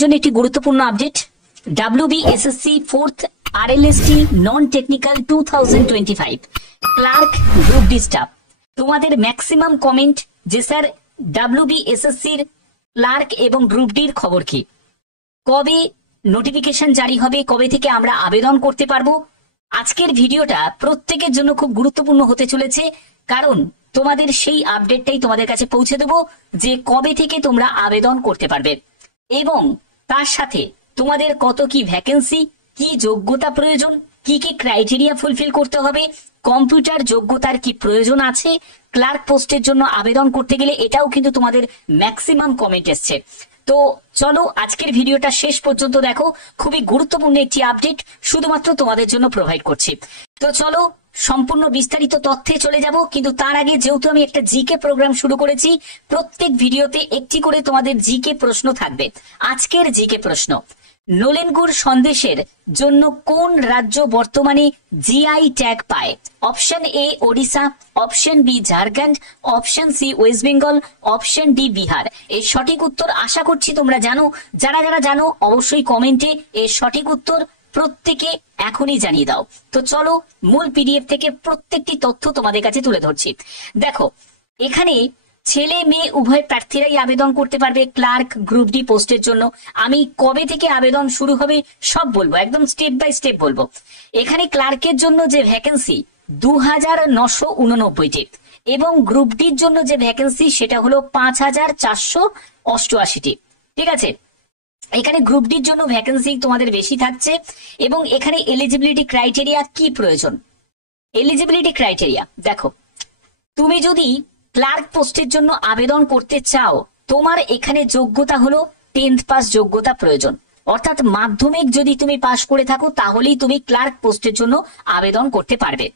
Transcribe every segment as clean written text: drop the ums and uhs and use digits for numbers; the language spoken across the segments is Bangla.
জন্য একটি গুরুত্বপূর্ণ update. WBSSC 4th RLST non technical 2025 clerk group D staff. তোমাদের ম্যাক্সিমাম কমেন্ট যে স্যার WBSSC এর ক্লার্ক এবং গ্রুপ ডির খবর কি, কবে নোটিফিকেশন জারি হবে, কবে থেকে আমরা আবেদন করতে পারবো। আজকের ভিডিওটা প্রত্যেকের জন্য খুব গুরুত্বপূর্ণ হতে চলেছে, কারণ তোমাদের সেই আপডেটটাই তোমাদের কাছে পৌঁছে দেবো যে কবে থেকে তোমরা আবেদন করতে পারবে এবং তার সাথে তোমাদের কত কি ভ্যাকেন্সি, কি যোগ্যতা প্রয়োজন, কি কি ক্রাইটেরিয়া ফুলফিল করতে হবে, কম্পিউটার যোগ্যতার কি প্রয়োজন আছে ক্লার্ক পোস্টের জন্য আবেদন করতে গেলে, এটাও কিন্তু তোমাদের ম্যাক্সিমাম কমেন্ট এসছে। তো চলো আজকের ভিডিওটা শেষ পর্যন্ত দেখো, খুবই গুরুত্বপূর্ণ একটি আপডেট শুধুমাত্র তোমাদের জন্য প্রোভাইড করছি। তো চলো সম্পূর্ণ বিস্তারিত তথ্যে চলে যাব, কিন্তু তার আগে যেহেতু আমি একটা জিকে প্রোগ্রাম শুরু করেছি, প্রত্যেক ভিডিওতে একটি করে তোমাদের জিকে প্রশ্ন থাকবে। আজকের জিকে প্রশ্ন, নলেন গুড় সন্দেশের জন্য কোন রাজ্য বর্তমানে জিআই ট্যাগ পায়? Option A Odisha, option B Jharkhand, option C West Bengal, option D Bihar. এর সঠিক উত্তর আশা করছি তোমরা জানো। যারা যারা জানো অবশ্যই কমেন্টে এর সঠিক উত্তর প্রত্যেকে এখনই জানিয়ে দাও। তো চলো মূল পিডিএফ থেকে প্রত্যেকটি তথ্য তোমাদের কাছে তুলে ধরছি। দেখো এখানে ছেলে মেয়ে উভয় প্রার্থীরাই আবেদন করতে পারবে ক্লার্ক গ্রুপ ডি পোস্টের জন্য। আমি কবে থেকে আবেদন শুরু হবে সব বলবো, একদম স্টেপ বাই স্টেপ বলবো। এখানে ক্লার্কের জন্য যে ভ্যাকেন্সি 2989টি এবং গ্রুপ ডির জন্য যে ভ্যাকেন্সি সেটা হলো 5488টি। ঠিক আছে, এখানে গ্রুপ ডির জন্য ভ্যাকেন্সি তোমাদের বেশি থাকছে। এবং এখানে এলিজিবিলিটি ক্রাইটেরিয়া কি প্রয়োজন? এলিজিবিলিটি ক্রাইটেরিয়া দেখো, তুমি যদি ক্লার্ক পোস্টের জন্য আবেদন করতে চাও, তোমার এখানে যোগ্যতা হলো 10th পাস যোগ্যতা প্রয়োজন। অর্থাৎ মাধ্যমিক যদি তুমি পাস করে থাকো তাহলেই তুমি ক্লার্ক পোস্টের জন্য আবেদন করতে পারবে।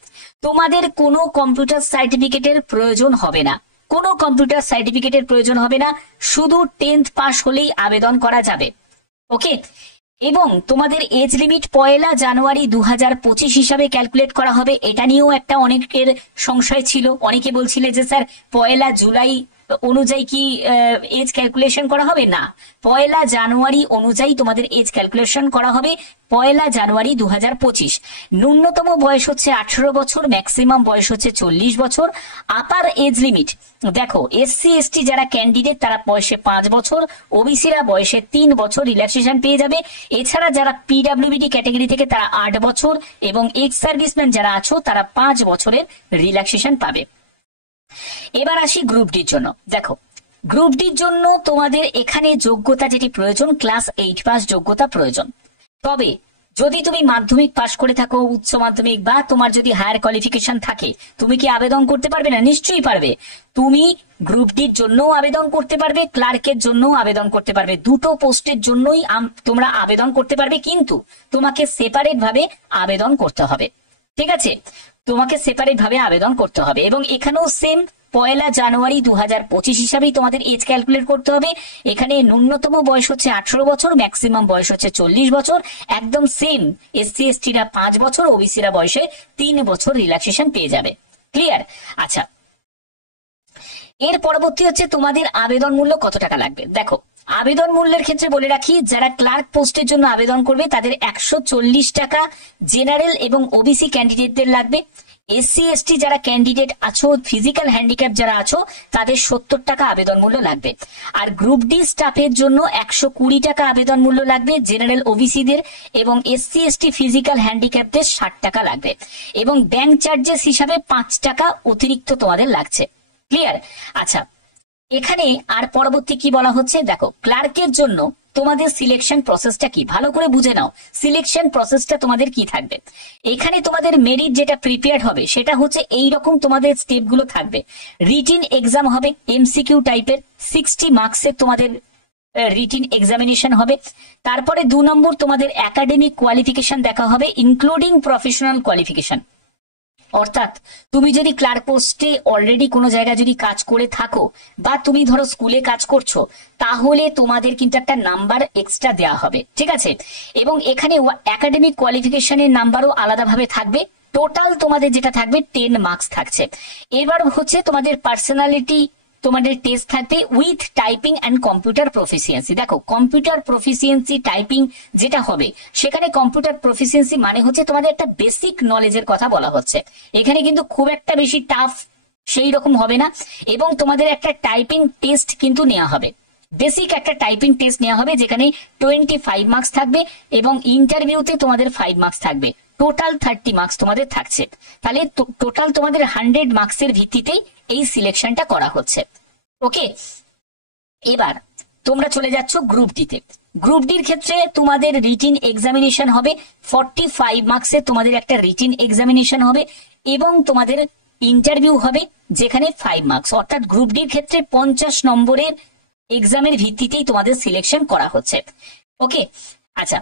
তোমাদের কোনো কম্পিউটার সার্টিফিকেটের প্রয়োজন হবে না, কোনো কম্পিউটার সার্টিফিকেটের প্রয়োজন হবে না, শুধু 10th পাস হলেই আবেদন করা যাবে। ওকে, এবং তোমাদের এজ লিমিট 1 জানুয়ারি 2025 হিসাবে ক্যালকুলেট করা হবে। এটা নিয়েও একটা অনেকের সংশয় ছিল, অনেকে বলছিলে যে স্যার 1 জুলাই অনুযায়ী কি এজ ক্যালকুলেশন করা হবে? না, 1 জানুয়ারি অনুযায়ী তোমাদের এজ ক্যালকুলেশন করা হবে। 1 জানুয়ারি 2025। ন্যূনতম বয়স হচ্ছে 18 বছর, ম্যাক্সিমাম বয়স হচ্ছে 40 বছর। আপার এজ লিমিট দেখো, SC ST যারা ক্যান্ডিডেট তারা বয়সে 5 বছর, ওবিসিরা বয়সে 3 বছর রিল্যাক্সেশন পেয়ে যাবে। এছাড়া যারা PWD ক্যাটাগরি থেকে তারা 8 বছর এবং এক্স সার্ভিসম্যান যারা আছো তারা 5 বছরের রিল্যাক্সেশন পাবে। এবার আসি গ্রুপ ডির জন্য। দেখো গ্রুপ ডির জন্য তোমাদের এখানে যোগ্যতা যেটি প্রয়োজন, ক্লাস 8 পাস যোগ্যতা প্রয়োজন। তবে যদি তুমি মাধ্যমিক পাস করে থাকো, উচ্চ মাধ্যমিক বা তোমার যদি হায়ার কোয়ালিফিকেশন থাকে, তুমি কি আবেদন করতে পারবে না? নিশ্চয়ই পারবে। তুমি গ্রুপ ডির জন্য আবেদন করতে পারবে, ক্লার্কের জন্য আবেদন করতে পারবে, দুটো পোস্টের জন্যই তোমরা আবেদন করতে পারবে। কিন্তু তোমাকে সেপারেট ভাবে আবেদন করতে হবে। ঠিক আছে, তোমাকে সেপারেট ভাবে আবেদন করতে হবে। এবং এখানেও সেম 1 জানুয়ারি 2025 হিসাবেই তোমাদের এজ ক্যালকুলেট করতে হবে। এখানে ন্যূনতম বয়স হচ্ছে 18 বছর, ম্যাক্সিমাম বয়স হচ্ছে 40 বছর। একদম সেম, SC STরা 5 বছর, ওবিসিরা বয়সে 3 বছর রিল্যাক্সেশন পেয়ে যাবে। ক্লিয়ার? আচ্ছা, এর পরবর্তী হচ্ছে তোমাদের আবেদন মূল্য কত টাকা লাগবে। দেখো আবেদন মূল্যের ক্ষেত্রে বলে রাখি, যারা ক্লার্ক পোস্টের জন্য আবেদন করবে তাদের 140 টাকা জেনারেল এবং ওবিসি ক্যান্ডিডেটদের লাগবে। SC ST যারা ক্যান্ডিডেট আছো, ফিজিক্যাল হ্যান্ডিক্যাপ যারা আছো, তাদের 70 টাকা আবেদন মূল্য লাগবে। আর গ্রুপ ডি স্টাফের জন্য 120 টাকা আবেদন মূল্য লাগবে জেনারেল ওবিসিদের, এবং SC ST ফিজিক্যাল হ্যান্ডিক্যাপদের 60 টাকা লাগবে। এবং ব্যাংক চার্জেস হিসাবে 5 টাকা অতিরিক্ত তোমাদের লাগছে। ক্লিয়ার? আচ্ছা, এখানে আর পরবর্তী কি বলা হচ্ছে দেখো, ক্লার্কের জন্য তোমাদের সিলেকশন প্রসেসটা কি ভালো করে বুঝে নাও। সিলেকশন প্রসেসটা তোমাদের কি থাকবে, এখানে তোমাদের মেরিট যেটা প্রিপেয়ার হবে সেটা হচ্ছে এই রকম তোমাদের স্টেপগুলো থাকবে। রিটিন এক্সাম হবে MCQ টাইপের, 60 মার্কসের তোমাদের রিটিন এক্সামিনেশন হবে। তারপরে 2 নম্বর তোমাদের একাডেমিক কোয়ালিফিকেশন দেখা হবে, ইনক্লুডিং প্রফেশনাল কোয়ালিফিকেশন। অর্থাৎ তুমি যদি ক্লার্ক পোস্টে অলরেডি কোনো জায়গায় যদি কাজ করে থাকো বা তুমি ধরো স্কুলে কাজ করছো, তাহলে তোমাদের কিন্তু একটা নাম্বার এক্সট্রা দেওয়া হবে। ঠিক আছে, এবং এখানে একাডেমিক কোয়ালিফিকেশনের নাম্বারও আলাদাভাবে থাকবে। টোটাল তোমাদের যেটা থাকবে 10 মার্কস থাকছে। এবার হচ্ছে তোমাদের পার্সোনালিটি তোমাদের টেস্ট থাকবে with typing and computer proficiency. দেখো কম্পিউটার প্রফিসিয়েন্সি টাইপিং যেটা হবে, সেখানে কম্পিউটার প্রফিসিয়েন্সি মানে হচ্ছে তোমাদের একটা বেসিক নলেজের কথা বলা হচ্ছে। এখানে কিন্তু খুব একটা বেশি টাফ সেই রকম হবে না, এবং তোমাদের একটা টাইপিং টেস্ট কিন্তু নেওয়া হবে, বেসিক একটা টাইপিং টেস্ট নেওয়া হবে, যেখানে 25 মার্কস থাকবে এবং ইন্টারভিউতে তোমাদের 5 মার্কস থাকবে। টোটাল 30 মার্কস তোমাদের থাকছে। তাহলে টোটাল তোমাদের 100 মার্কসের ভিত্তিতেই এই সিলেকশনটা করা হচ্ছে। ওকে, এবার তোমরা চলে যাচ্ছ গ্রুপ ডিতে। গ্রুপ ডির ক্ষেত্রে তোমাদের রিটিন এক্সামিনেশন হবে, 45 মার্কসের তোমাদের একটা রিটিন এক্সামিনেশন হবে, এবং তোমাদের ইন্টারভিউ হবে যেখানে 5 মার্কস। অর্থাৎ গ্রুপ ডির ক্ষেত্রে 50 নম্বরের এক্সামের ভিত্তিতেই তোমাদের সিলেকশন করা হচ্ছে। ওকে, আচ্ছা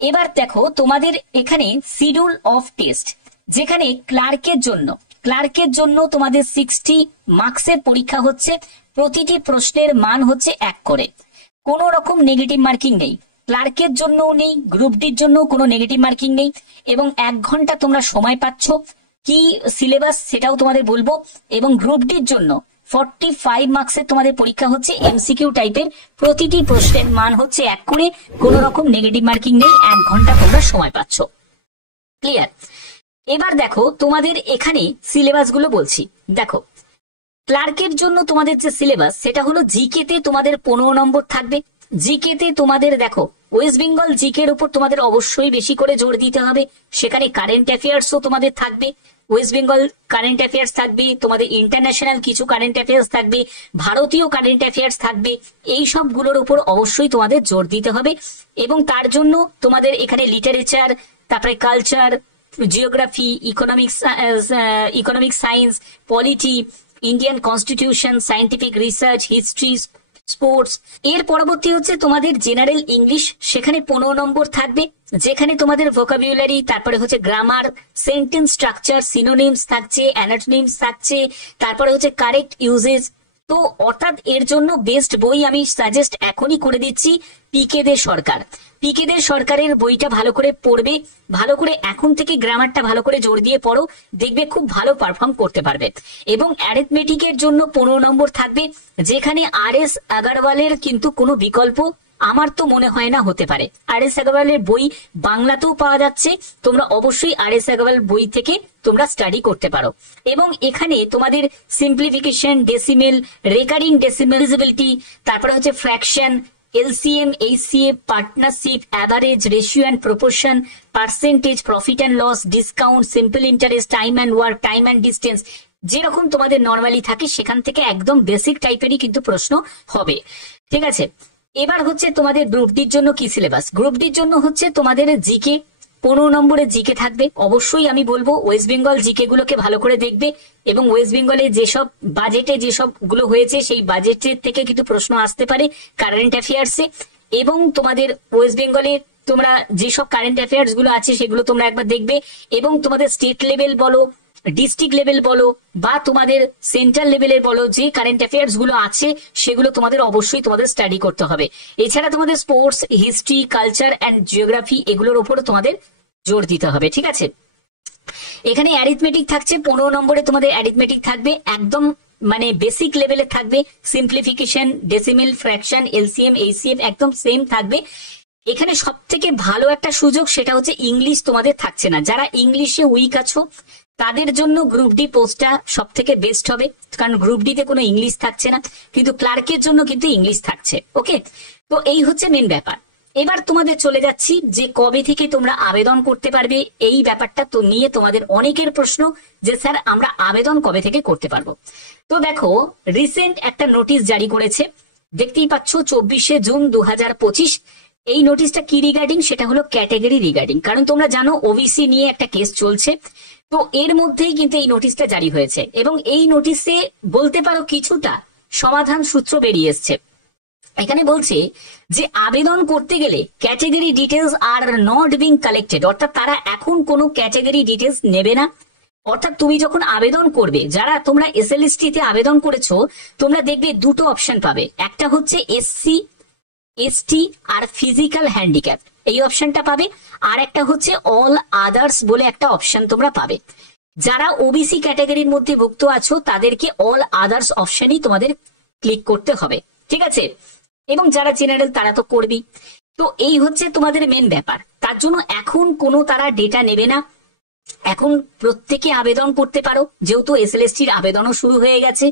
এবার দেখো তোমাদের এখানে শিডিউল অফ টেস্ট, যেখানে ক্লার্কের জন্য তোমাদের 60 মার্কসের পরীক্ষা হচ্ছে। প্রতিটি প্রশ্নের মান হচ্ছে 1 করে, কোনো রকম নেগেটিভ মার্কিং নেই। ক্লার্কের জন্যও নেই, গ্রুপ ডির জন্য কোনো নেগেটিভ মার্কিং নেই, এবং 1 ঘন্টা তোমরা সময় পাচ্ছ। কি সিলেবাস সেটাও তোমাদের বলবো। এবং গ্রুপ ডির জন্য 45 মার্কসের তোমাদের পরীক্ষা হচ্ছে, এমসিকিউ টাইপের। প্রতিটি প্রশ্নের মান হচ্ছে 1 করে, কোন রকম নেগেটিভ মার্কিং নেই। 1 ঘন্টা তোমরা সময় পাচ্ছ। ক্লিয়ার? এবার দেখো তোমাদের এখানে সিলেবাস গুলো বলছি। দেখো ক্লার্কের জন্য তোমাদের যে সিলেবাস, সেটা হলো জিকে তে তোমাদের 15 নম্বর থাকবে। জিকে তে তোমাদের দেখো ওয়েস্ট বেঙ্গল জিকে এর উপর তোমাদের অবশ্যই বেশি করে জোর দিতে হবে। সেখানে কারেন্ট অ্যাফেয়ার্সও তোমাদের থাকবে, ওয়েস্ট বেঙ্গল কারেন্ট অ্যাফেয়ার্স থাকবে, তোমাদের ইন্টারন্যাশনাল কিছু কারেন্ট অ্যাফেয়ার্স থাকবে, ভারতীয় কারেন্ট অ্যাফেয়ার্স থাকবে। এই সবগুলোর উপর অবশ্যই তোমাদের জোর দিতে হবে। এবং তার জন্য তোমাদের এখানে লিটারেচার, তারপরে culture, geography, economic science, polity, Indian constitution, scientific research, history, sports. এর পরবর্তী হচ্ছে তোমাদের জেনারেল ইংলিশ, সেখানে 15 নম্বর থাকবে, যেখানে তোমাদের ভোকাবুলারি, তারপরে হচ্ছে গ্রামার, সেন্টেন্স স্ট্রাকচার, সিনোনিমস থাকছে, অ্যানাটোনিমস থাকছে, তারপরে হচ্ছে কারেক্ট ইউজেস। তো অর্থাৎ এর জন্য বেস্ট বই আমি সাজেস্ট এখনই করে দিচ্ছি পিকে দে সরকার। পিকে দে সরকারের বইটা ভালো করে পড়বে, ভালো করে এখন থেকে গ্রামারটা ভালো করে জোর দিয়ে পড়ো, দেখবে খুব ভালো পারফর্ম করতে পারবে। এবং অ্যারিথমেটিকের জন্য 15 নম্বর থাকবে, যেখানে RS আগারওয়ালের কিন্তু কোনো বিকল্প আমার তো মনে হয় না হতে পারে। RS আগারওয়ালের বই বাংলাতেও পাওয়া যাচ্ছে, তোমরা অবশ্যই RS আগারওয়াল বই থেকে তোমরা স্টাডি করতে পারো। এবং এখানে তোমাদের সিম্পলিফিকেশন, ডেসিমেল, রেকারিং ডেসিমেলিজিবিলিটি, তারপরে হচ্ছে fraction, LCM, HCF, partnership, average, ratio and proportion, percentage, profit and loss, discount, simple interest, time and work, time and distance, যেরকম তোমাদের নর্মালি থাকে সেখান থেকে একদম বেসিক টাইপেরই কিন্তু প্রশ্ন হবে। ঠিক আছে, এবার হচ্ছে তোমাদের গ্রুপ ডির জন্য কি সিলেবাস। গ্রুপ ডির জন্য হচ্ছে তোমাদের জিকে, 15 নম্বরের জিকে থাকবে। অবশ্যই আমি বলবো ওয়েস্ট বেঙ্গল জিকে গুলোকে ভালো করে দেখবে, এবং ওয়েস্ট বেঙ্গলে যেসব বাজেটে যেসব গুলো হয়েছে সেই বাজেটের থেকে কিন্তু প্রশ্ন আসতে পারে কারেন্ট অ্যাফেয়ার্সে। এবং তোমাদের ওয়েস্ট বেঙ্গলে তোমরা যেসব কারেন্ট অ্যাফেয়ার্স গুলো আছে সেগুলো তোমরা একবার দেখবে। এবং তোমাদের স্টেট লেভেল বলো, ডিস্ট্রিক্ট লেভেল বলো, বা তোমাদের সেন্ট্রাল লেভেলের বলো, যে কারেন্ট অ্যাফেয়ার্স গুলো আছে সেগুলো তোমাদের অবশ্যই তোমাদের স্টাডি করতে হবে। এছাড়া তোমাদের sports, history, culture and geography এগুলোর উপরও তোমাদের জোর দিতে হবে। ঠিক আছে, এখানে অ্যারিথমেটিক থাকছে 15 নম্বরে, তোমাদের অ্যারিথমেটিক থাকবে একদম মানে বেসিক লেভেলে থাকবে। Simplification, decimal, fraction, LCM, HCF একদম সেম থাকবে। এখানে সব থেকে ভালো একটা সুযোগ সেটা হচ্ছে ইংলিশ তোমাদের থাকছে না। যারা ইংলিশে উইক আছো তাদের জন্য গ্রুপ ডি পোস্টটা সব থেকে বেস্ট হবে, কারণ গ্রুপ ডি তে কোনো ইংলিশ থাকছে না, কিন্তু ক্লার্কের জন্য কিন্তু ইংলিশ থাকছে। ওকে, তো এই হচ্ছে মেন ব্যাপার। এবার তোমাদের চলে যাচ্ছি যে কবে থেকে তোমরা আবেদন করতে পারবে, এই ব্যাপারটা তো নিয়ে তোমাদের অনেকের প্রশ্ন যে স্যার আমরা আবেদন কবে থেকে করতে পারবো। তো দেখো রিসেন্ট একটা নোটিশ জারি করেছে, দেখতেই পাচ্ছ 24শে জুন 2025। এই নোটিশটা কি রিগার্ডিং, সেটা হলো ক্যাটাগরি রিগার্ডিং। কারণ তোমরা জানো ওবিসি নিয়ে একটা কেস চলছে, তো এর মধ্যেই কিন্তু এই নোটিশটা জারি হয়েছে। এবং এই নোটিশে বলতে পারো কিছুটা সমাধান সূত্র বেরিয়ে এসছে। এখানে বলছে যে আবেদন করতে গেলে category details are not being collected, অর্থাৎ তারা এখন কোনো ক্যাটাগরি ডিটেলস নেবে না। অর্থাৎ তুমি যখন আবেদন করবে, যারা তোমরা SLST তে আবেদন করেছো, তোমরা দেখবে দুটো অপশন পাবে, একটা হচ্ছে SC, ST আর ফিজিক্যাল হ্যান্ডিক্যাপ, এই অপশনটা পাবে। আর একটা হচ্ছে অল আদার্স বলে একটা অপশন তোমরা পাবে। যারা ওবিসি ক্যাটাগরির মধ্যে ভুক্ত আছো তাদেরকে অল আদার্স অপশনই তোমাদের ক্লিক করতে হবে, ঠিক আছে। এবং যারা জেনারেল তারা তো করবেই। তো এই হচ্ছে তোমাদের মেন ব্যাপার। তার জন্য এখন কোনো তারা ডেটা নেবে না, এখন প্রত্যেকে আবেদন করতে পারো, যেহেতু এসএলএসটির আবেদনও শুরু হয়ে গেছে।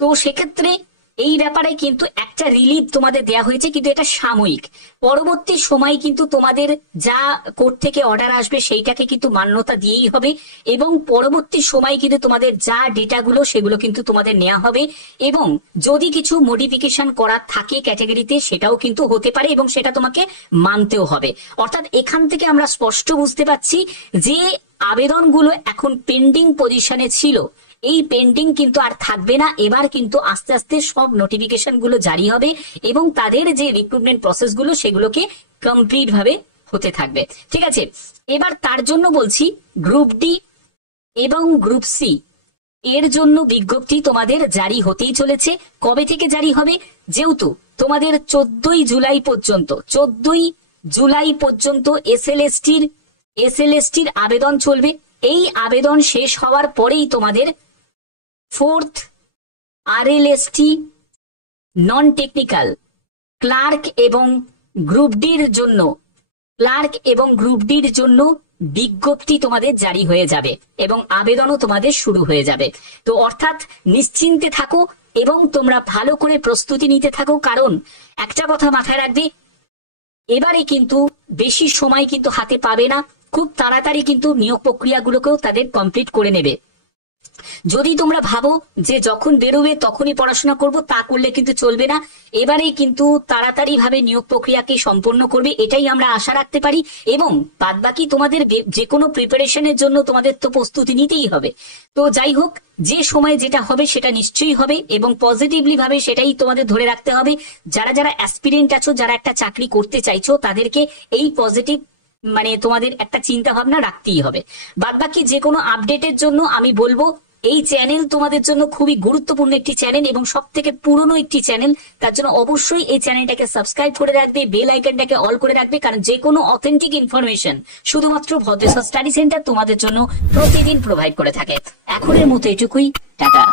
তো সেক্ষেত্রে এই ব্যাপারে কিন্তু একটা রিলিফ তোমাদের দেয়া হয়েছে, কিন্তু এটা সাময়িক। পরবর্তী সময় কিন্তু তোমাদের যা কোর্ট থেকে অর্ডার আসবে সেইটাকে কিন্তু মান্যতা দিয়েই হবে, এবং পরবর্তী সময় কিন্তু তোমাদের যা ডেটাগুলো সেগুলো কিন্তু তোমাদের নেওয়া হবে, এবং যদি কিছু মডিফিকেশন করার থাকে ক্যাটাগরিতে সেটাও কিন্তু হতে পারে, এবং সেটা তোমাকে মানতেও হবে। অর্থাৎ এখান থেকে আমরা স্পষ্ট বুঝতে পারছি যে আবেদনগুলো এখন পেন্ডিং পজিশনে ছিল, এই পেন্ডিং কিন্তু আর থাকবে না। এবার কিন্তু আস্তে আস্তে সব নোটিফিকেশন গুলো জারি হবে, এবং তাদের যে রিক্রুটমেন্ট প্রসেস গুলো সেগুলোকে কমপ্লিট ভাবে হতে থাকবে, ঠিক আছে। এবার তার জন্য বলছি গ্রুপ ডি এবং গ্রুপ সি এর জন্য বিজ্ঞপ্তি তোমাদের জারি হতেই চলেছে। কবে থেকে জারি হবে? যেহেতু তোমাদের 14ই জুলাই পর্যন্ত এসএলএসটির আবেদন চলবে। এই আবেদন শেষ হওয়ার পরেই তোমাদের 4th RLST non technical clerk এবং গ্রুপ ডির জন্য বিজ্ঞপ্তি তোমাদের জারি হয়ে যাবে, এবং আবেদনও তোমাদের শুরু হয়ে যাবে। তো অর্থাৎ নিশ্চিন্তে থাকো এবং তোমরা ভালো করে প্রস্তুতি নিতে থাকো, কারণ একটা কথা মাথায় রাখবে, এবারে কিন্তু বেশি সময় কিন্তু হাতে পাবে না, খুব তাড়াতাড়ি কিন্তু নিয়োগ প্রক্রিয়াগুলোকেও তাদের কমপ্লিট করে নেবে। যদি তোমরা ভাবো যে যখন বেরোবে তখনই পড়াশোনা করব, তা করলে কিন্তু চলবে না। এবারেই কিন্তু তাড়াতাড়ি ভাবে নিয়োগ প্রক্রিয়াকে সম্পন্ন করবে, এটাই আমরা আশা রাখতে পারি। এবং বাদবাকি তোমাদের যে কোনো প্রিপারেশনের জন্য তোমাদের তো প্রস্তুতি নিতেই হবে। তো যাই হোক, যে সময় যেটা হবে সেটা নিশ্চয়ই হবে, এবং পজিটিভলি ভাবে সেটাই তোমাদের ধরে রাখতে হবে। যারা যারা অ্যাসপিরেন্ট আছো, যারা একটা চাকরি করতে চাইছো, তাদেরকে এই পজিটিভ তোমাদের একটা চিন্তা ভাবনা রাখতেই হবে। বাদবাকি যে কোনো আপডেটের জন্য আমি বলবো এই চ্যানেল তোমাদের জন্য খুবই গুরুত্বপূর্ণ একটি চ্যানেল এবং সব থেকে পুরনো একটি চ্যানেল। তার জন্য অবশ্যই এই চ্যানেলটাকে সাবস্ক্রাইব করে রাখবে, বেল আইকনটাকে অল করে রাখবে, কারণ যে কোনো অথেন্টিক ইনফরমেশন শুধুমাত্র ভদ্রেশ্বর স্টাডি সেন্টার তোমাদের জন্য প্রতিদিন প্রোভাইড করে থাকে। এখনের মতো এটুকুই, টাটা।